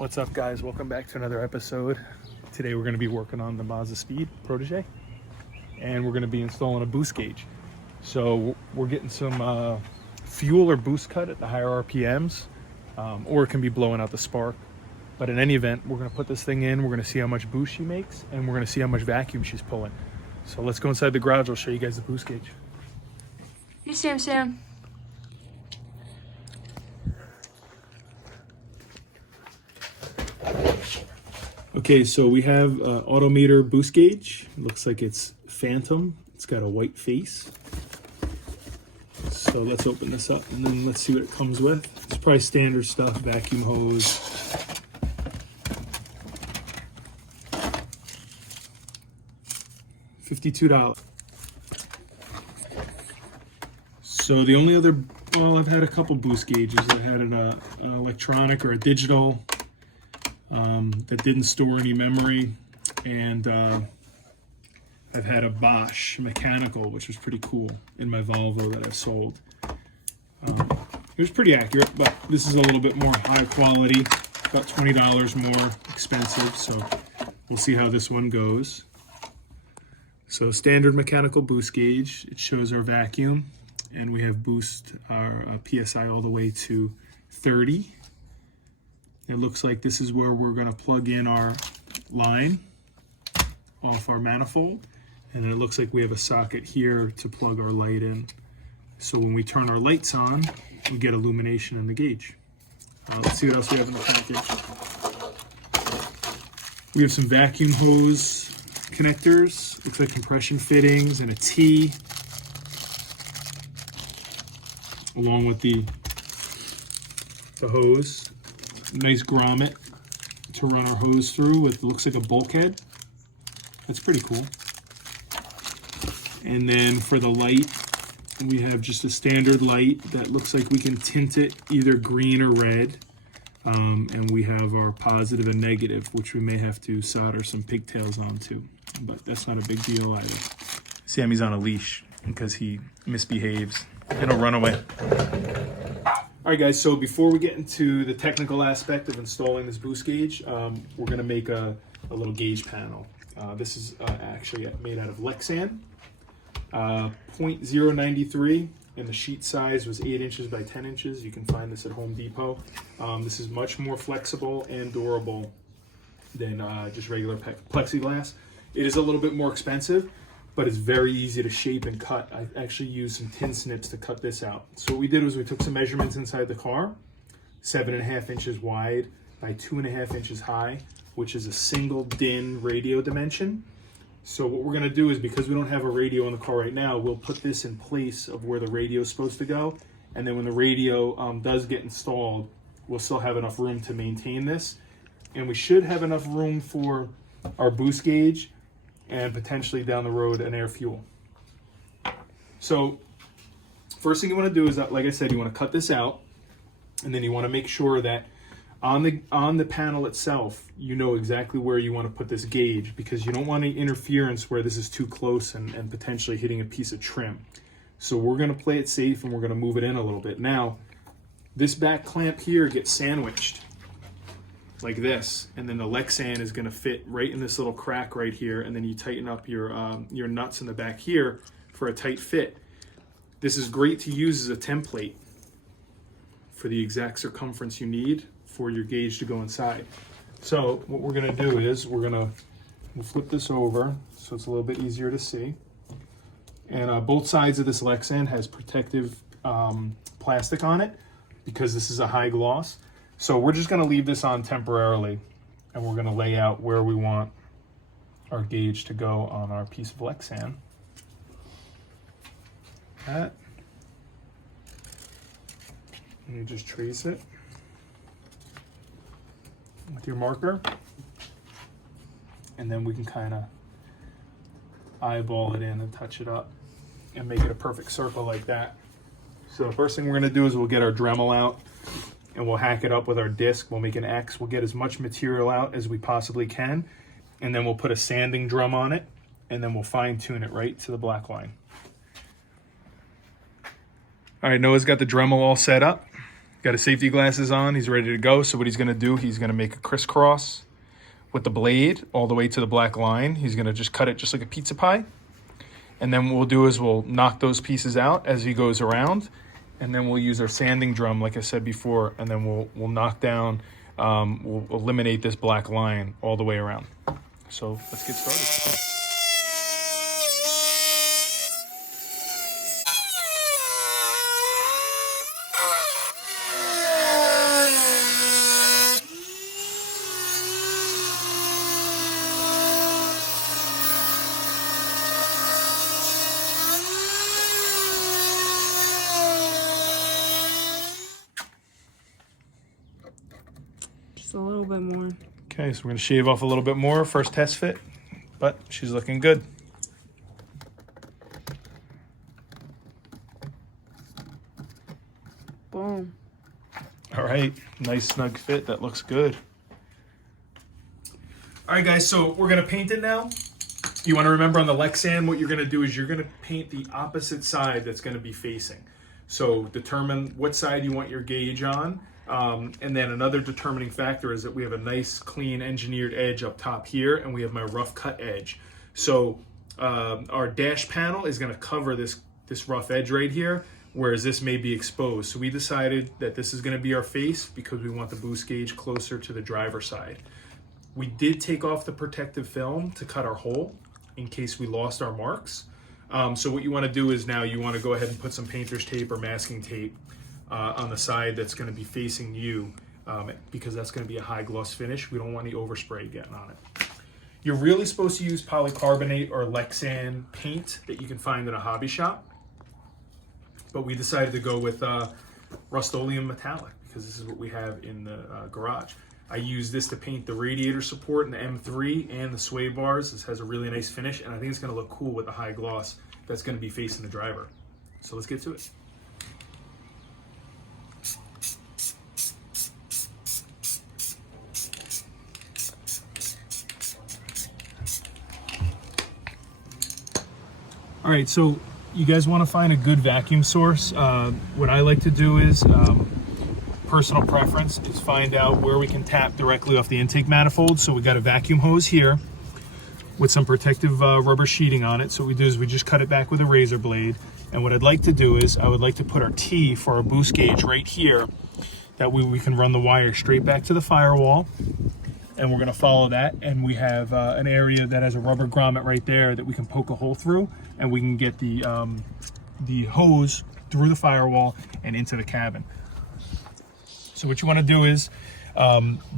What's up, guys? Welcome back to another episode. Today we're going to be working on the MazdaSpeed Protege, and we're going to be installing a boost gauge. So we're getting some fuel or boost cut at the higher RPMs, or it can be blowing out the spark. But in any event, we're going to put this thing in, we're going to see how much boost she makes, and we're going to see how much vacuum she's pulling. So let's go inside the garage. I'll show you guys the boost gauge. Hey, Sam. Okay, so we have Autometer boost gauge. It looks like it's Phantom. It's got a white face. So let's open this up and then let's see what it comes with. It's probably standard stuff, vacuum hose. $52. So the only other, well, I've had a couple boost gauges. I had an electronic or a digital that didn't store any memory, and I've had a Bosch mechanical, which was pretty cool, in my Volvo that I sold. It was pretty accurate, but this is a little bit more high quality, about $20 more expensive, so we'll see how this one goes. So standard mechanical boost gauge, it shows our vacuum, and we have boost our PSI all the way to 30. It looks like this is where we're going to plug in our line off our manifold, and then it looks like we have a socket here to plug our light in. So when we turn our lights on, we get illumination in the gauge. Let's see what else we have in the package. We have some vacuum hose connectors, looks like compression fittings, and a T, along with the hose. Nice grommet to run our hose through with, looks like a bulkhead. That's pretty cool. And then for the light, we have just a standard light that looks like we can tint it either green or red. And we have our positive and negative, which we may have to solder some pigtails onto, but that's not a big deal either. Sammy's on a leash because he misbehaves and he'll run away. All right, guys, so before we get into the technical aspect of installing this boost gauge, we're going to make a little gauge panel. This is actually made out of Lexan, 0.093, and the sheet size was 8 inches by 10 inches. You can find this at Home Depot. This is much more flexible and durable than just regular plexiglass. It is a little bit more expensive, but it's very easy to shape and cut. I actually used some tin snips to cut this out. So what we did was we took some measurements inside the car, 7.5 inches wide by 2.5 inches high, which is a single DIN radio dimension. So what we're gonna do is, because we don't have a radio in the car right now, we'll put this in place of where the radio is supposed to go. And then when the radio does get installed, we'll still have enough room to maintain this. And we should have enough room for our boost gauge and potentially down the road an air fuel. So first thing you want to do is, like I said, you want to cut this out, and then you want to make sure that on the panel itself, you know exactly where you want to put this gauge, because you don't want any interference where this is too close and potentially hitting a piece of trim. So we're going to play it safe, and we're going to move it in a little bit. Now, this back clamp here gets sandwiched like this, and then the Lexan is going to fit right in this little crack right here, and then you tighten up your nuts in the back here for a tight fit. This is great to use as a template for the exact circumference you need for your gauge to go inside. So what we're going to do is we'll flip this over so it's a little bit easier to see. And both sides of this Lexan has protective plastic on it because this is a high gloss. So we're just going to leave this on temporarily, and we're going to lay out where we want our gauge to go on our piece of Lexan. That. And you just trace it with your marker, and then we can kind of eyeball it in and touch it up and make it a perfect circle like that. So the first thing we're going to do is we'll get our Dremel out, and we'll hack it up with our disc. We'll make an X. We'll get as much material out as we possibly can, and then we'll put a sanding drum on it, and then we'll fine tune it right to the black line. All right, Noah's got the Dremel all set up. Got his safety glasses on. He's ready to go. So what he's going to do, he's going to make a crisscross with the blade all the way to the black line. He's going to just cut it just like a pizza pie. And then what we'll do is we'll knock those pieces out as he goes around. And then we'll use our sanding drum, like I said before, and then we'll knock down, we'll eliminate this black line all the way around. So let's get started. Just a little bit more. Okay, so we're gonna shave off a little bit more, first test fit, but she's looking good. Boom. All right, nice snug fit, that looks good. All right guys, so we're gonna paint it now. You wanna remember on the Lexan, what you're gonna do is you're gonna paint the opposite side that's gonna be facing. So determine what side you want your gauge on. And then another determining factor is that we have a nice clean engineered edge up top here, and we have my rough cut edge. So our dash panel is going to cover this rough edge right here, whereas this may be exposed. So we decided that this is going to be our face because we want the boost gauge closer to the driver's side. We did take off the protective film to cut our hole in case we lost our marks. So what you want to do is now you want to go ahead and put some painter's tape or masking tape on the side that's going to be facing you, because that's going to be a high gloss finish. We don't want any overspray getting on it. You're really supposed to use polycarbonate or Lexan paint that you can find in a hobby shop, but we decided to go with Rust-Oleum metallic because this is what we have in the garage. I use this to paint the radiator support in the M3 and the sway bars. This has a really nice finish, and I think it's going to look cool with the high gloss that's going to be facing the driver. So let's get to it. All right, so you guys want to find a good vacuum source. What I like to do is, personal preference, is find out where we can tap directly off the intake manifold. So we got a vacuum hose here with some protective rubber sheeting on it. So what we do is we just cut it back with a razor blade. And what I'd like to do is I would like to put our T for our boost gauge right here. That way we can run the wire straight back to the firewall. And we're going to follow that, and we have an area that has a rubber grommet right there that we can poke a hole through, and we can get the hose through the firewall and into the cabin. So what you want to do is,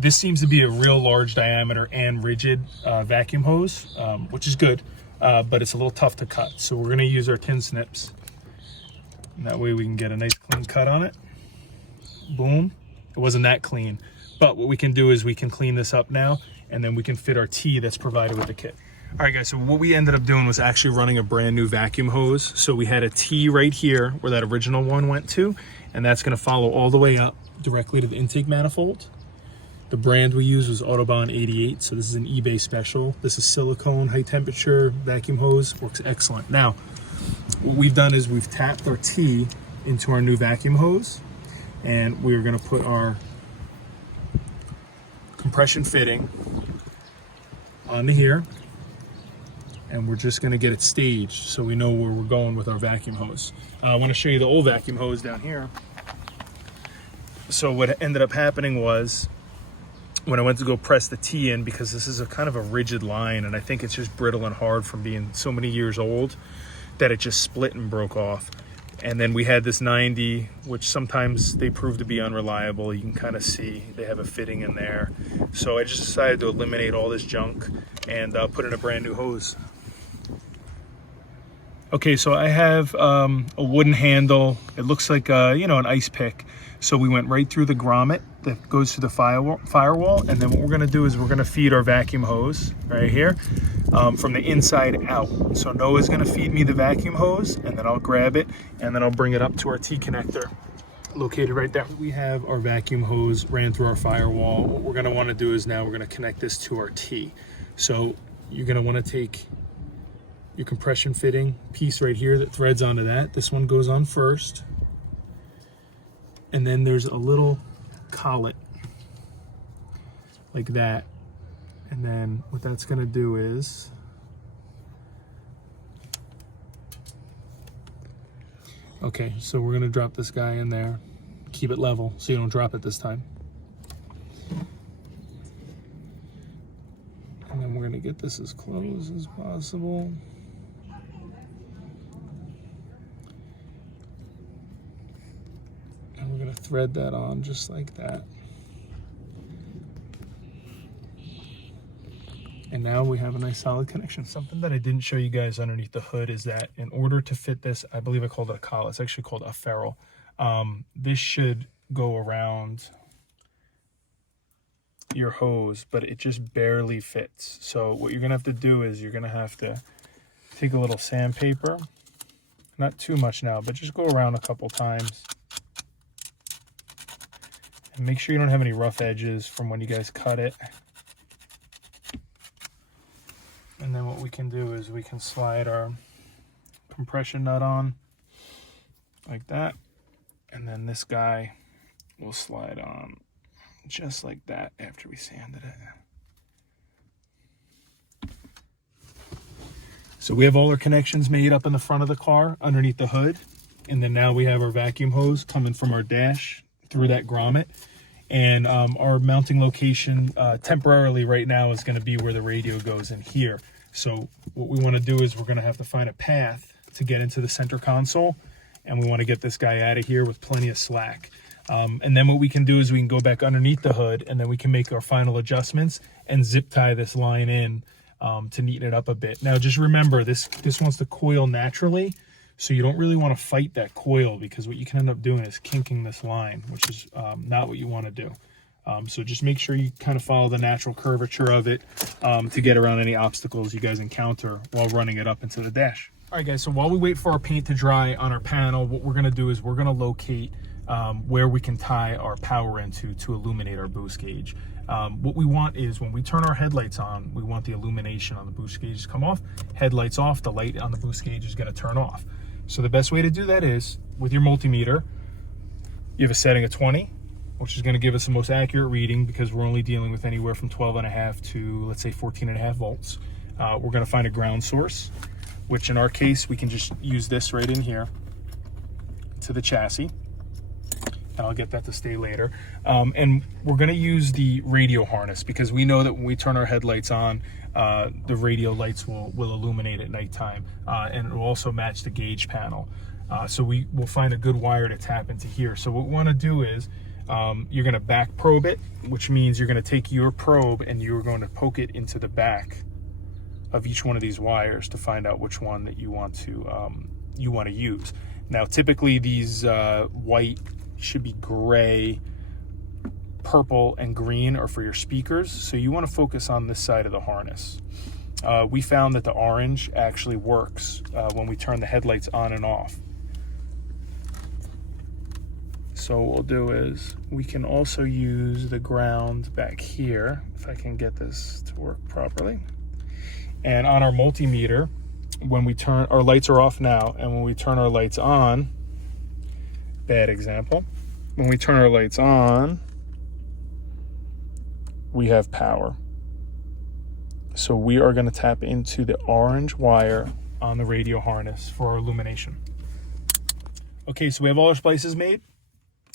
this seems to be a real large diameter and rigid vacuum hose, which is good, but it's a little tough to cut. So we're going to use our tin snips, and that way we can get a nice clean cut on it. Boom. It wasn't that clean. But what we can do is we can clean this up now, and then we can fit our T that's provided with the kit. All right guys, so what we ended up doing was actually running a brand new vacuum hose. So we had a T right here where that original one went to, and that's gonna follow all the way up directly to the intake manifold. The brand we used was Autobahn 88, so this is an eBay special. This is silicone, high temperature vacuum hose, works excellent. Now, what we've done is we've tapped our T into our new vacuum hose, and we're gonna put our compression fitting onto here, and we're just going to get it staged so we know where we're going with our vacuum hose. I want to show you the old vacuum hose down here. So what ended up happening was when I went to go press the T in, because this is a kind of a rigid line and I think it's just brittle and hard from being so many years old, that it just split and broke off. And then we had this 90, which sometimes they prove to be unreliable. You can kind of see they have a fitting in there. So I just decided to eliminate all this junk and put in a brand new hose. Okay, so I have a wooden handle. It looks like an ice pick. So we went right through the grommet that goes to the firewall, and then what we're gonna do is we're gonna feed our vacuum hose right here from the inside out. So Noah's gonna feed me the vacuum hose, and then I'll grab it, and then I'll bring it up to our T connector located right there. We have our vacuum hose ran through our firewall. What we're gonna wanna do is now we're gonna connect this to our T. So you're gonna wanna take your compression fitting piece right here that threads onto that. This one goes on first. and then there's a little collet like that. And then what that's gonna do is, okay, so we're gonna drop this guy in there. Keep it level so you don't drop it this time. And then we're gonna get this as close as possible. And we're gonna thread that on just like that. And now we have a nice solid connection. Something that I didn't show you guys underneath the hood is that in order to fit this, I believe I called it a collet. It's actually called a ferrule. This should go around your hose, but it just barely fits. So what you're gonna have to do is you're gonna have to take a little sandpaper, not too much now, but just go around a couple times. And make sure you don't have any rough edges from when you guys cut it. And then what we can do is we can slide our compression nut on like that. And then this guy will slide on just like that after we sanded it. So we have all our connections made up in the front of the car underneath the hood. And then now we have our vacuum hose coming from our dash through that grommet. And our mounting location temporarily right now is going to be where the radio goes in here. So what we want to do is we're going to have to find a path to get into the center console. And we want to get this guy out of here with plenty of slack. And then what we can do is we can go back underneath the hood, and then we can make our final adjustments and zip tie this line in to neaten it up a bit. Now just remember, this wants to coil naturally. So you don't really want to fight that coil, because what you can end up doing is kinking this line, which is not what you want to do. So just make sure you kind of follow the natural curvature of it to get around any obstacles you guys encounter while running it up into the dash. All right, guys, so while we wait for our paint to dry on our panel, what we're going to do is we're going to locate where we can tie our power into to illuminate our boost gauge. What we want is when we turn our headlights on, we want the illumination on the boost gauge to come off. Headlights off, the light on the boost gauge is going to turn off. So the best way to do that is with your multimeter, you have a setting of 20, which is going to give us the most accurate reading, because we're only dealing with anywhere from 12.5 to, let's say, 14.5 volts. We're going to find a ground source, which in our case, we can just use this right in here to the chassis. And I'll get that to stay later. And we're going to use the radio harness, because we know that when we turn our headlights on, the radio lights will illuminate at nighttime, and it will also match the gauge panel. So we will find a good wire to tap into here. So what we want to do is you're going to back probe it, which means you're going to take your probe and you're going to poke it into the back of each one of these wires to find out which one that you want to use. Now, typically these white, should be gray, purple, and green are for your speakers. So you want to focus on this side of the harness. We found that the orange actually works when we turn the headlights on and off. So what we'll do is we can also use the ground back here, if I can get this to work properly. And on our multimeter, when we turn, our lights are off now, and when we turn our lights on, bad example, when we turn our lights on, we have power. So we are going to tap into the orange wire on the radio harness for our illumination. Okay, so we have all our splices made.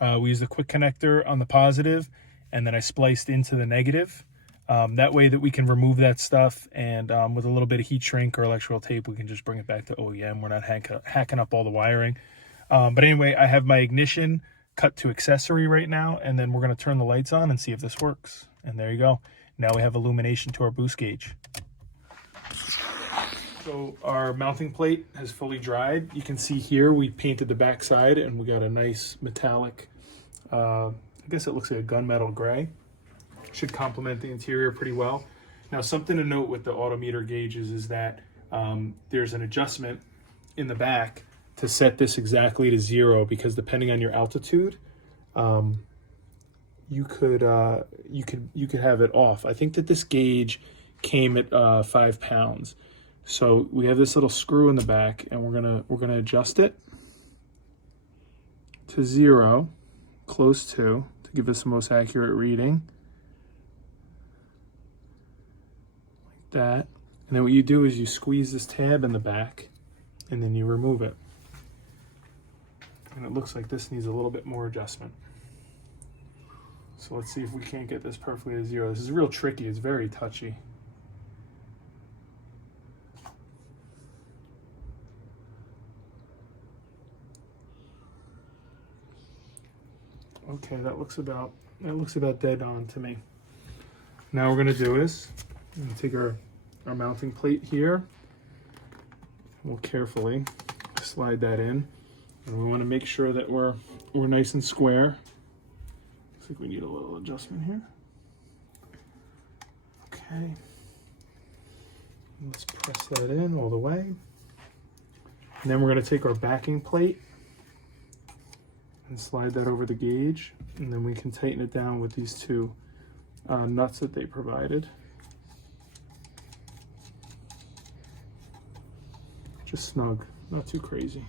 We used the quick connector on the positive, and then I spliced into the negative. That way that we can remove that stuff, and with a little bit of heat shrink or electrical tape, we can just bring it back to OEM. We're not hacking up all the wiring. But anyway, I have my ignition cut to accessory right now, and then we're going to turn the lights on and see if this works. And there you go. Now we have illumination to our boost gauge. So our mounting plate has fully dried. You can see here we painted the back side, and we got a nice metallic, I guess it looks like a gunmetal gray. Should complement the interior pretty well. Now, something to note with the Autometer gauges is that there's an adjustment in the back to set this exactly to 0, because depending on your altitude, you could have it off. I think that this gauge came at 5 pounds. So we have this little screw in the back, and we're gonna adjust it to 0 close to give us the most accurate reading. Like that. And then what you do is you squeeze this tab in the back and then you remove it. And it looks like this needs a little bit more adjustment. So let's see if we can't get this perfectly to 0. This is real tricky, it's very touchy. Okay, that looks about dead on to me. Now we're gonna do is we're gonna take our mounting plate here. We'll carefully slide that in, and we want to make sure that we're nice and square. Looks like we need a little adjustment here. Okay, let's press that in all the way, and then we're going to take our backing plate and slide that over the gauge, and then we can tighten it down with these two nuts that they provided. Just snug, not too crazy.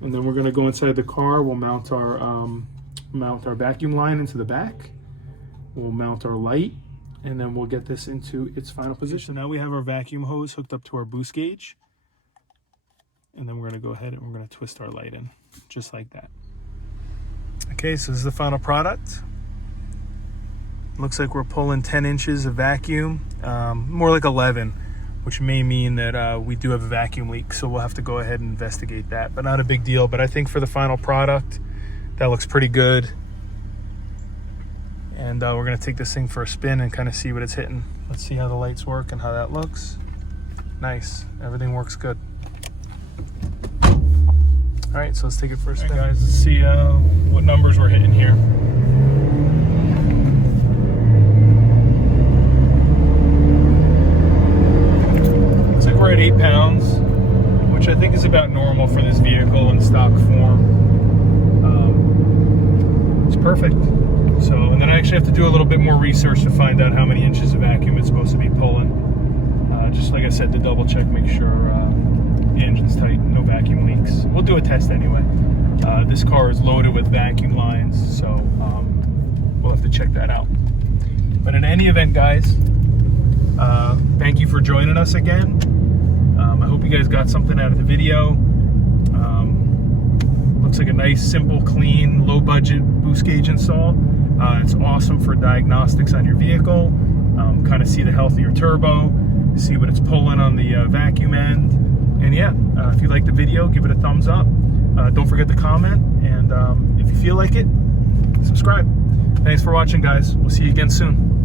And then we're going to go inside the car. We'll mount our vacuum line into the back. We'll mount our light, and then we'll get this into its final position. So now we have our vacuum hose hooked up to our boost gauge. And then we're going to go ahead and we're going to twist our light in, just like that. Okay, so this is the final product. Looks like we're pulling 10 inches of vacuum, more like 11, which may mean that we do have a vacuum leak, so we'll have to go ahead and investigate that, but not a big deal. But I think for the final product, that looks pretty good. And we're gonna take this thing for a spin and kind of see what it's hitting. Let's see how the lights work and how that looks. Nice, everything works good. All right, so let's take it for a spin. All right, guys, let's see what numbers we're hitting here. Looks like we're at 8 pounds, which I think is about normal for this vehicle in stock form. It's perfect. So, and then I actually have to do a little bit more research to find out how many inches of vacuum it's supposed to be pulling. Just like I said, to double check, make sure the engine's tight, no vacuum leaks. We'll do a test anyway. This car is loaded with vacuum lines, so we'll have to check that out. But in any event, guys, thank you for joining us again. I hope you guys got something out of the video. Looks like a nice, simple, clean, low-budget boost gauge install. It's awesome for diagnostics on your vehicle. Kind of see the health of your turbo, see what it's pulling on the vacuum end. And yeah, if you like the video, give it a thumbs up. Don't forget to comment, and if you feel like it, subscribe. Thanks for watching, guys. We'll see you again soon.